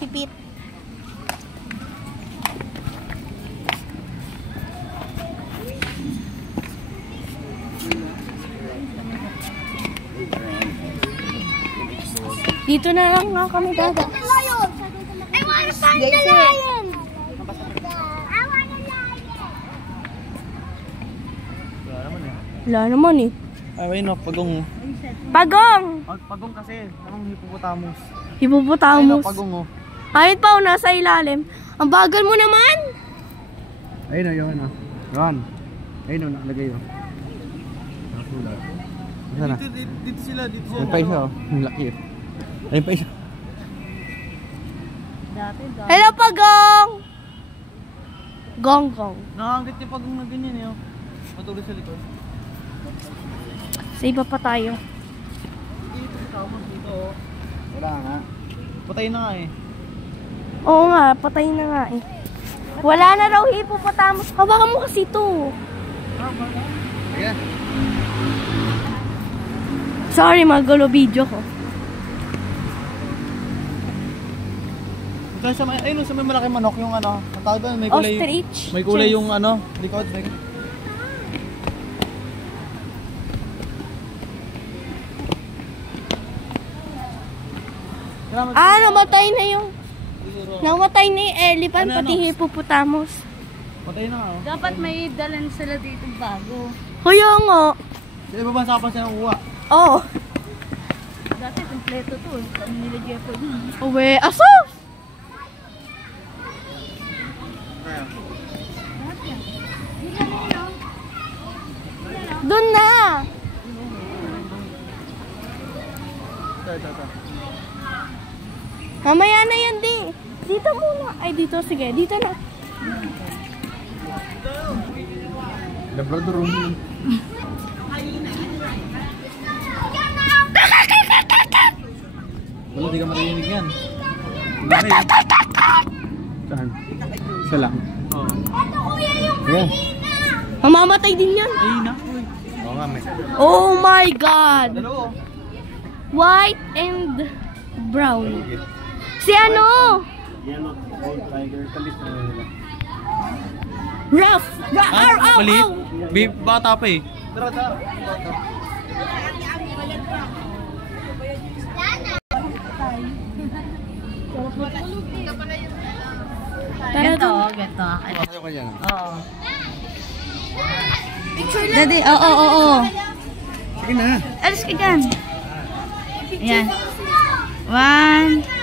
Pipit. Dito na lang nga kami dagat. I wanna find the lion! I wanna lion! Wala naman eh. Ay, no, pagong. Pagong! Pagong kasi, anong hippopotamus? Hippopotamus. Ayun, pagong oh. Ayun pa, nasa ilalim. Ang bagal mo naman! Ayun, yun oh. Yan. Ayun oh, nakalagay oh. Dito sila, dito sila. Ayun pa isa oh, ang laki oh. Ayun pa isa. Hello, Pagong! Gong-gong. Nakakangkit yung pagong na ganyan eh oh. Matulog sa likod. Sa iba pa tayo. Dito oh. Wala nga. Patay na nga eh. Oo nga, patay na nga eh. Wala na raw hippopotamus. Hawakan mo kasi ito. Ayan. Sorry, magulo video ko. Ito sa may, ayun sa may malaking manok yung ano. Ang tawag doon, may kulay. Ostrich. May kulay yung ano, likod. Namatay na yung namatay na yung elephant, pati hippopotamus. Patay na nga oh. Dapat may dalan sila dito bago. Kaya nga. Sa iba bansa pa sila kuha. Oo. Dati kompleto to. Ano nilagyan po dun? Uwe, asos! Doon na! Ito. Mamaya na yan, di. Dito muna. Ay, dito. Sige, dito na. Labrador room. Wala, di ka marinig yan. Saan? Isa lang. Oo. Ayan. Mamamatay din yan. Ayun na. Oo nga, may. Oh my God! Dalawa. White and brown. Si ano? Yellow, gold tiger, kalit na nila. Rough! Maliit? Bata pa eh. Tara. Ganto. Ayaw ka dyan. Oo. Daddy, oo. Sige na. Alis ka dyan. Ayan. 1,